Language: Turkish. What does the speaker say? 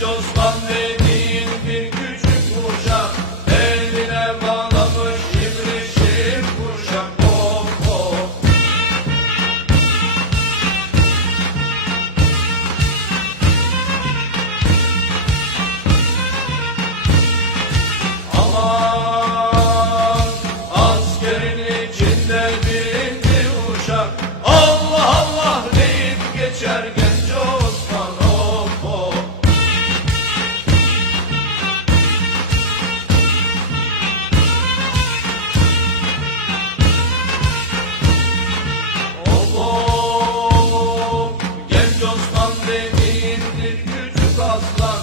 Genç Osman dediğin bir küçük uşak, eline bağlamış ibrişim kuşak. Oh oh. Aman askerin içinde birinci uşak, Allah Allah deyip geçer genç Osman. Oh oh. Oh oh. Genç Osman dediğin bir küçük aslan,